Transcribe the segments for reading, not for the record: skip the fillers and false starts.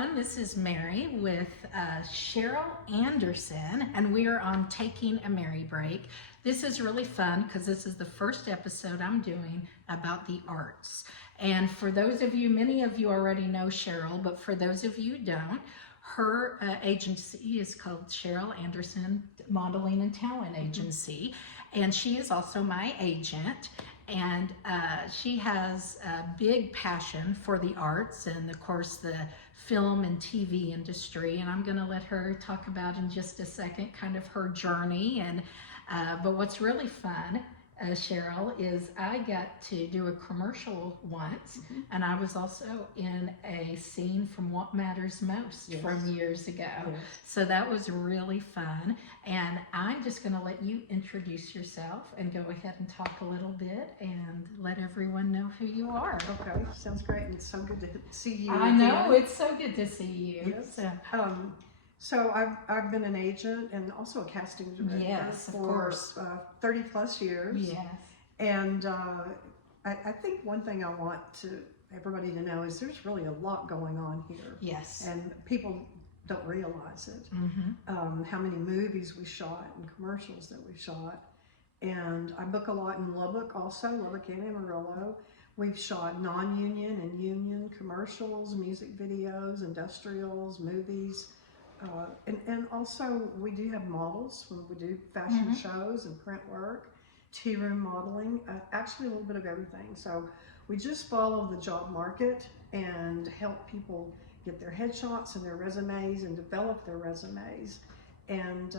everyone. This is Mary with Sheryl Anderson, and we are on Taking a Mary Break. This is really fun because this is the first episode I'm doing about the arts. And for those of you, many of you already know Sheryl, but for those of you who don't, her agency is called Sheryl Anderson Modeling and Talent Agency, and she is also my agent. And she has a big passion for the arts and, of course, the film and TV industry. And I'm going to let her talk about in just a second kind of her journey. And but what's really fun, Sheryl, is I got to do a commercial once, and I was also in a scene from What Matters Most from years ago. So that was really fun. And I'm just going to let you introduce yourself and go ahead and talk a little bit and let everyone know who you are. Okay, sounds great. It's so good to see you. I know, it's so good to see you. Yes. So I've been an agent and also a casting director for 30 plus years. Yes. And I think one thing I want everybody to know is there's really a lot going on here. Yes. And people don't realize it. How many movies we shot and commercials that we shot. And I book a lot in Lubbock also, Lubbock and Amarillo. We've shot non-union and union commercials, music videos, industrials, movies. And also we do have models when we do fashion shows and print work, tea room modeling, actually a little bit of everything. So we just follow the job market and help people get their headshots and their resumes and develop their resumes and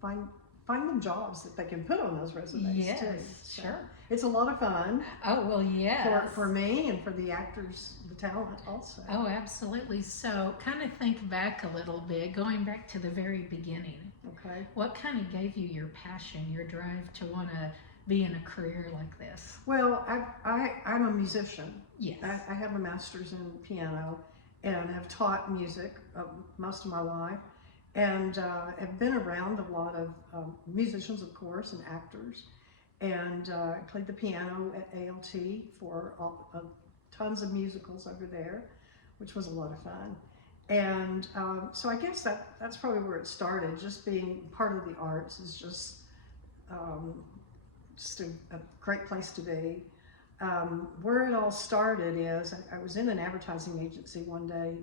find them jobs that they can put on those resumes too. So Sure. it's a lot of fun. Oh, well, yes. For me and for the actors, the talent also. Oh, absolutely. So kind of think back a little bit, going back to the very beginning. Okay. What kind of gave you your passion, your drive to want to be in a career like this? Well, I'm a musician. Yes. I have a master's in piano and have taught music most of my life, and have been around a lot of musicians, of course, and actors, and played the piano at ALT for tons of musicals over there, which was a lot of fun. And so I guess that's probably where it started. Just being part of the arts is just a great place to be. Where it all started is I was in an advertising agency one day,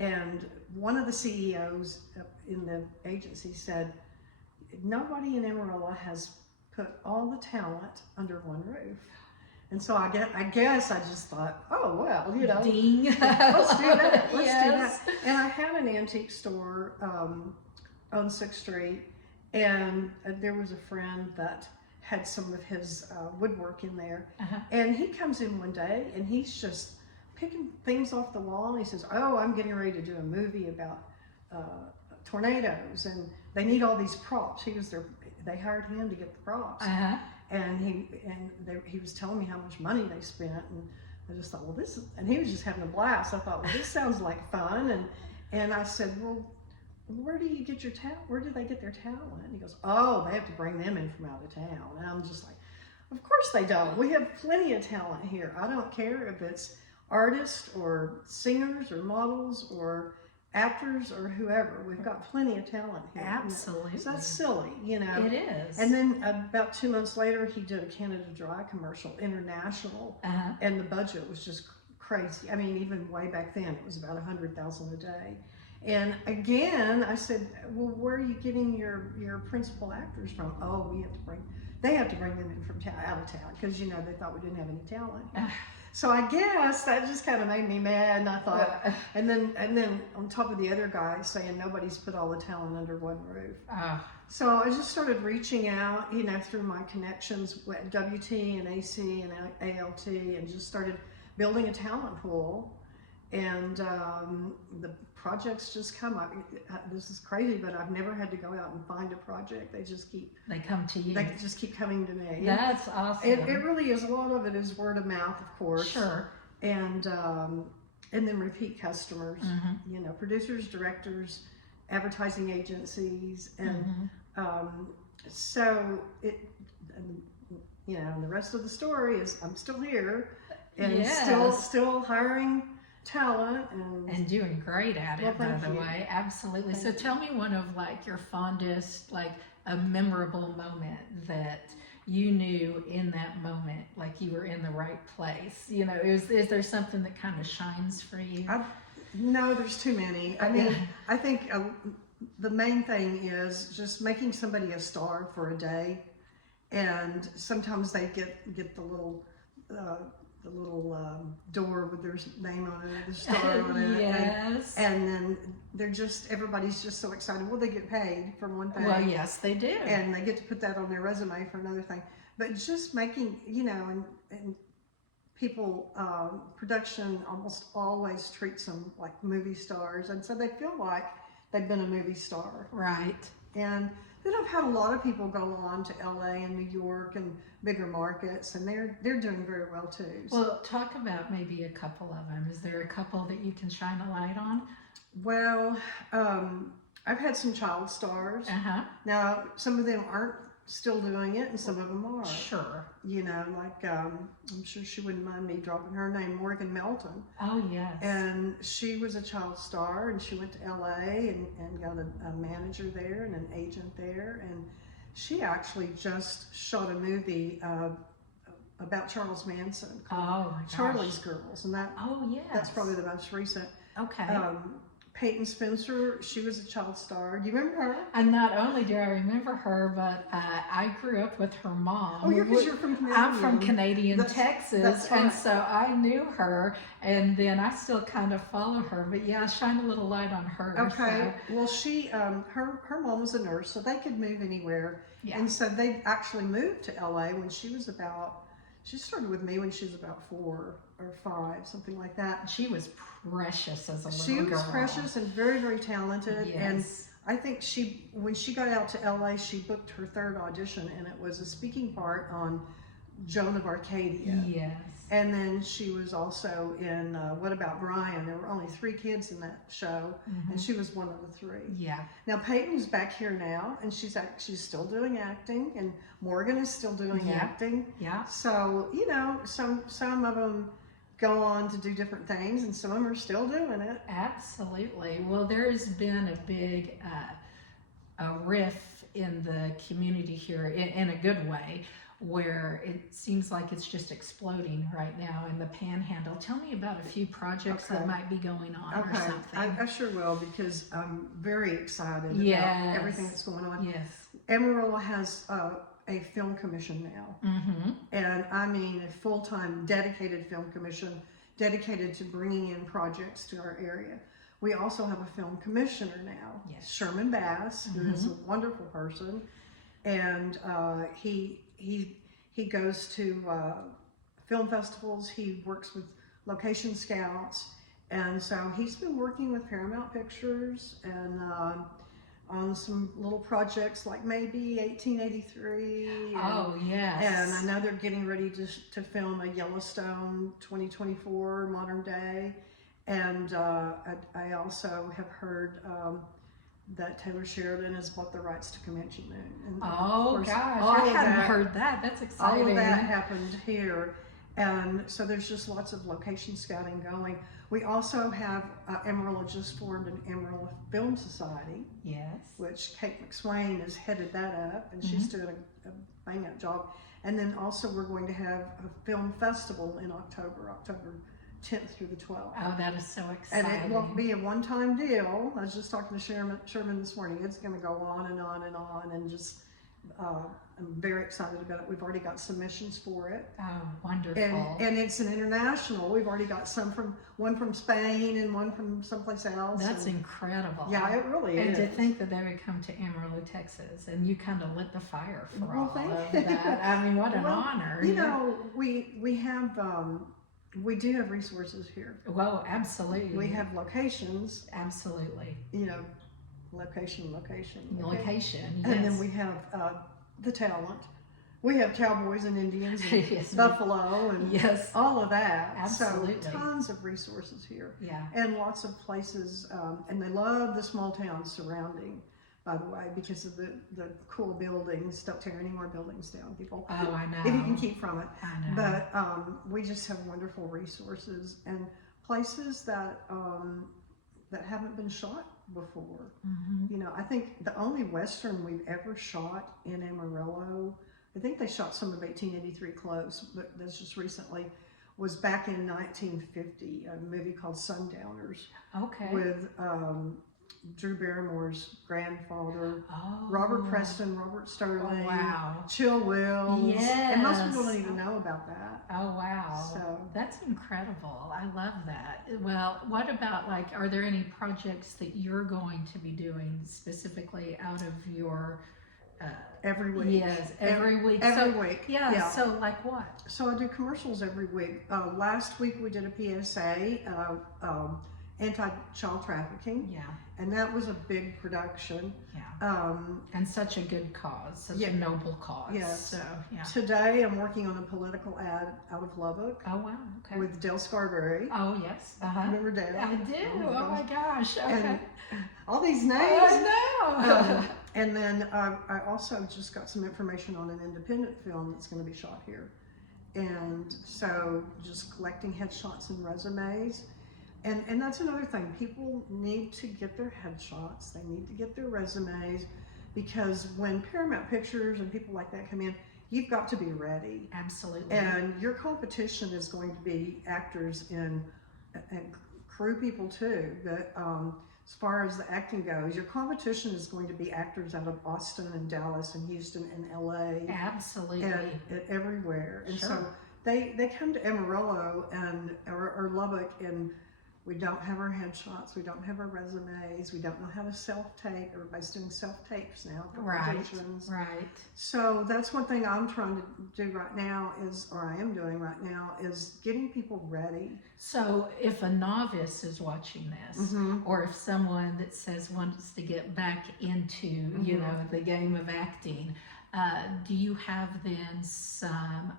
and one of the CEOs in the agency said, nobody in Amarillo has put all the talent under one roof. And so I guess I just thought, oh, well, you know, Ding. let's do that. Let's Yes. do that. And I had an antique store on 6th Street, and there was a friend that had some of his woodwork in there. And he comes in one day and he's just picking things off the wall, and he says, oh, I'm getting ready to do a movie about tornadoes, and they need all these props. They hired him to get the props. And he was telling me how much money they spent, and I just thought, well, and he was just having a blast. I thought, well, this sounds like fun. And I said, well, where do you get your talent? Where do they get their talent? And he goes, oh, they have to bring them in from out of town. And I'm just like, of course they don't. We have plenty of talent here. I don't care if it's artists or singers or models or actors or whoever. We've got plenty of talent here. Absolutely. So that's silly, you know. It is. And then about 2 months later, he did a Canada Dry commercial, international, and the budget was just crazy. I mean, even way back then, it was about $100,000 a day. And again, I said, well, where are you getting your principal actors from? Oh, they have to bring them in from out of town, because, you know, they thought we didn't have any talent. So I guess that just kind of made me mad, and I thought, and then on top of the other guy saying nobody's put all the talent under one roof. So I just started reaching out, you know, through my connections with WT and AC and ALT, and just started building a talent pool. And the projects just come. This is crazy, but I've never had to go out and find a project. They come to you. They just keep coming to me. That's awesome. It really is. A lot of it is word of mouth, of course. Sure. And then repeat customers. You know, producers, directors, advertising agencies, and so you know, and the rest of the story is I'm still here, and still hiring talent And doing great at it, Well, by thank the you. way. Absolutely. Thank So you. tell me one of like your fondest, like a memorable moment that you knew in that moment, like you were in the right place. You know, is there something that kind of shines for you? No, there's too many. I mean, I think the main thing is just making somebody a star for a day, and sometimes they get the little door with their name on it, the star on it, Yes. and then everybody's just so excited. Well, they get paid for one thing. Well, yes, they do. And they get to put that on their resume for another thing. But just making, and people, production almost always treats them like movie stars, and so they feel like they've been a movie star. Right. And then I've had a lot of people go on to LA and New York and bigger markets, and they're doing very well too. Well, talk about maybe a couple of them. Is there a couple that you can shine a light on? Well, I've had some child stars. Now, some of them aren't still doing it, and some of them are. Sure. Like I'm sure she wouldn't mind me dropping her name, Morgan Melton. Oh, yes. And she was a child star, and she went to LA and got a manager there and an agent there, and she actually just shot a movie about Charles Manson called Charlie's Girls, and that's probably the most recent. Okay. Peyton Spencer, she was a child star. Do you remember her? And not only do I remember her, but I grew up with her mom. Oh, because you're from Canadian. I'm from Canadian Texas, that's and right. so I knew her, and then I still kind of follow her. But yeah, shine a little light on her. Okay. So. Well, she, her mom was a nurse, so they could move anywhere. Yeah. And so they actually moved to LA when she was she started with me when she was about 4 or 5, something like that. She was precious as a little She girl. was precious and very, very talented. Yes. And I think when she got out to LA, she booked her 3rd audition, and it was a speaking part on Joan of Arcadia. Yes. And then she was also in What About Brian? There were only 3 kids in that show, and she was one of the 3. Yeah. Now Peyton's back here now, and she's still doing acting, and Morgan is still doing acting. Yeah. So some of them go on to do different things, and some of them are still doing it. Absolutely. Well, there's been a big a riff in the community here in a good way, where it seems like it's just exploding right now in the Panhandle. Tell me about a few projects that might be going on or something. I sure will, because I'm very excited about everything that's going on. Yes. Amarillo has a film commission now, and I mean a full-time dedicated film commission dedicated to bringing in projects to our area. We also have a film commissioner now, Sherman Bass, who is a wonderful person, and he goes to film festivals. He works with location scouts, and so he's been working with Paramount Pictures and on some little projects like maybe 1883. Oh, yes. And I know they're getting ready to film a Yellowstone 2024 modern day. And I also have heard that Taylor Sheridan has bought the rights to Comanche Moon. And gosh, I hadn't heard that. That's exciting. All of that happened here. And so there's just lots of location scouting going. We also have Amarillo just formed an Amarillo Film Society. Yes. Which Kate McSwain has headed that up, and she's doing a bang-up job. And then also we're going to have a film festival in October 10th through the 12th. Oh, that is so exciting. And it won't be a one-time deal. I was just talking to Sherman this morning. It's going to go on and on and on, and just I'm very excited about it. We've already got submissions for it. Oh, wonderful. And it's an international. We've already got one from Spain and one from someplace else. That's incredible. Yeah, it really is. And to think that they would come to Amarillo, Texas, and you kind of lit the fire for all of you. that. I mean, what an honor. You know, we have we do have resources here. Well, absolutely. We have locations. Absolutely. You know, location. Location, yes. And then we have the talent. We have cowboys and Indians and Yes, buffalo and all of that. Absolutely. So tons of resources here. Yeah. And lots of places, and they love the small towns surrounding, by the way, because of the cool buildings. Don't tear any more buildings down, people. Oh, I know. If you can keep from it. I know. But we just have wonderful resources, and places that that haven't been shot before. Mm-hmm. You know, I think the only Western we've ever shot in Amarillo, I think they shot some of 1883 close, but that's just recently, was back in 1950, a movie called Sundowners Okay. with Drew Barrymore's grandfather, Oh. Robert Preston, Robert Sterling, Oh, wow. Chill Wills, Yes. and most people don't even know about that. Oh, wow. So That's incredible. I love that. Well, what about, like, are there any projects that you're going to be doing specifically out of your every week. Yes, every week. Every So, week. yeah, so like what? So I do commercials every week. Last week we did a PSA, anti-child trafficking, Yeah, and that was a big production. yeah. And such a good cause, such Yeah. a noble cause. Yes. So, yeah. Today I'm working on a political ad out of Lubbock Oh, wow. Okay. with Dale Scarberry. Oh, yes. Uh-huh. Remember Dale? I do. Oh my Oh, my gosh. Okay. And all these names. Oh, I know. And then I also just got some information on an independent film that's going to be shot here. And so just collecting headshots and resumes. And that's another thing. People need to get their headshots. They need to get their resumes, because when Paramount Pictures and people like that come in, you've got to be ready. Absolutely. And your competition is going to be actors and crew people too. But as far as the acting goes, your competition is going to be actors out of Austin and Dallas and Houston and LA. Absolutely. And everywhere. And Sure. so they come to Amarillo or Lubbock, and we don't have our headshots, we don't have our resumes, we don't know how to self-tape. Everybody's doing self-tapes now for Right. auditions. Right. So that's one thing I'm trying to do right now I am doing right now, is getting people ready. So if a novice is watching this, Mm-hmm. or if someone that says wants to get back into, you know, the game of acting, do you have then some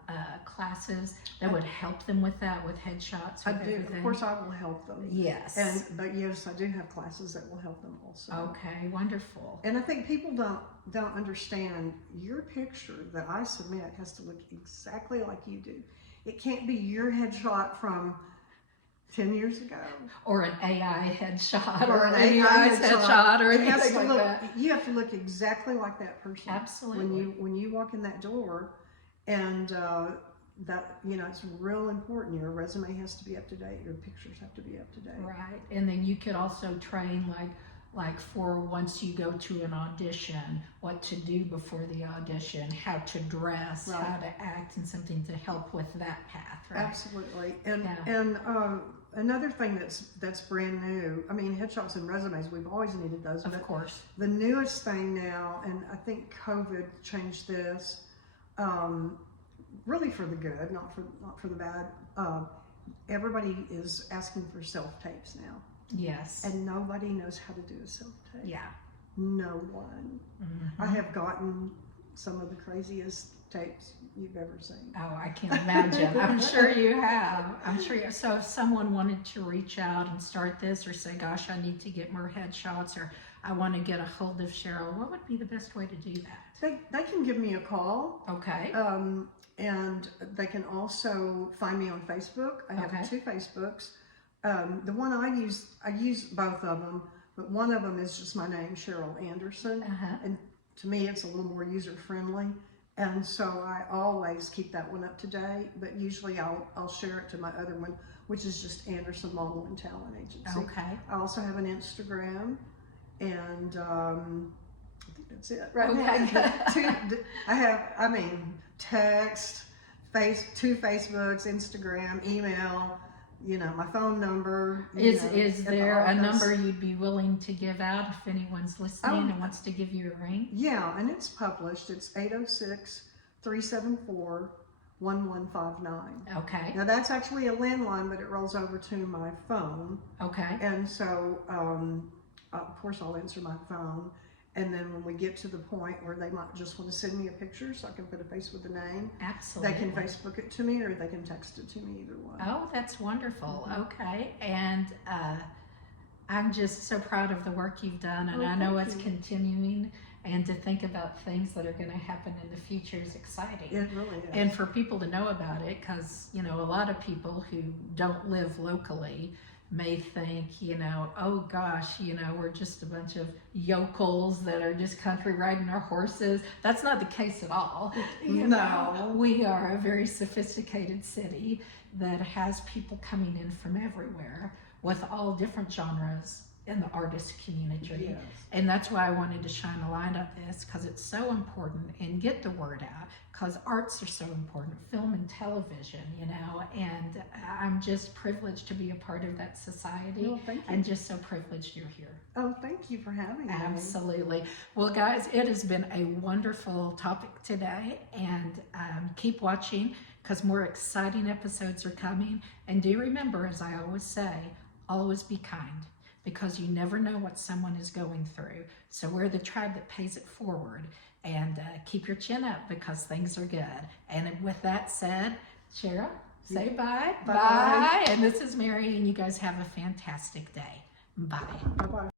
classes that would help them with that, with headshots? I with do. everything? Of course, I will help them. Yes. But yes, I do have classes that will help them also. Okay, wonderful. And I think people don't understand, your picture that I submit has to look exactly like you do. It can't be your headshot from 10 years ago. Or an AI headshot, Or an any AI guy's headshot. or It has anything to like look, that. you have to look exactly like that person. Absolutely. When you walk in that door, and that, you know, it's real important. Your resume has to be up to date. Your pictures have to be up to date. Right, and then you could also train like for once you go to an audition, what to do before the audition, how to dress, Right. how to act, and something to help with that path, right? Absolutely. And Yeah. another thing that's brand new, I mean, headshots and resumes, we've always needed those. Of But course. the newest thing now, and I think COVID changed this, really for the good, not for the bad. Everybody is asking for self-tapes now, Yes. and nobody knows how to do a self-tape. Yeah. No one. Mhm. I have gotten some of the craziest tapes you've ever seen. Oh, I can't imagine. I'm sure you have. I'm sure you have. So if someone wanted to reach out and start this, or say, gosh, I need to get more headshots, or I want to get a hold of Sheryl, what would be the best way to do that? They can give me a call. Okay. And they can also find me on Facebook. I have Okay. 2 Facebooks. The one I use both of them, but one of them is just my name, Sheryl Anderson. Uh-huh. And to me, it's a little more user-friendly. And so I always keep that one up to date, but usually I'll share it to my other one, which is just Anderson Model and Talent Agency. Okay. I also have an Instagram, and I think that's it. Right Okay. now, text, 2 Facebooks, Instagram, email, you know, my phone number. Is at the there a office. number you'd be willing to give out if anyone's listening and wants to give you a ring? Yeah, and it's published. It's 806-374-1159. Okay. Now that's actually a landline, but it rolls over to my phone. Okay. And so, of course, I'll answer my phone. And then when we get to the point where they might just want to send me a picture so I can put a face with a name, Absolutely. they can Facebook it to me, or they can text it to me, either one. Oh, that's wonderful. Okay. And I'm just so proud of the work you've done, and Oh, I know thank it's you. continuing. and to think about things that are going to happen in the future is exciting. It really is. And for people to know about it, because, you know, a lot of people who don't live locally may think, you know, oh gosh, you know, we're just a bunch of yokels that are just country riding our horses. That's not the case at all. You know, we are a very sophisticated city that has people coming in from everywhere with all different genres in the artist community. Yes. And that's why I wanted to shine a light on this, because it's so important, and get the word out, because arts are so important, film and television, you know, and I'm just privileged to be a part of that society. Well, thank you. And just so privileged you're here. Oh, thank you for having me. Absolutely. Well, guys, it has been a wonderful topic today, and keep watching, because more exciting episodes are coming. And do remember, as I always say, always be kind, because you never know what someone is going through. So we're the tribe that pays it forward, and keep your chin up, because things are good. And with that said, Sheryl, say bye. Bye. Bye. And this is Mary, and you guys have a fantastic day. Bye. Bye-bye.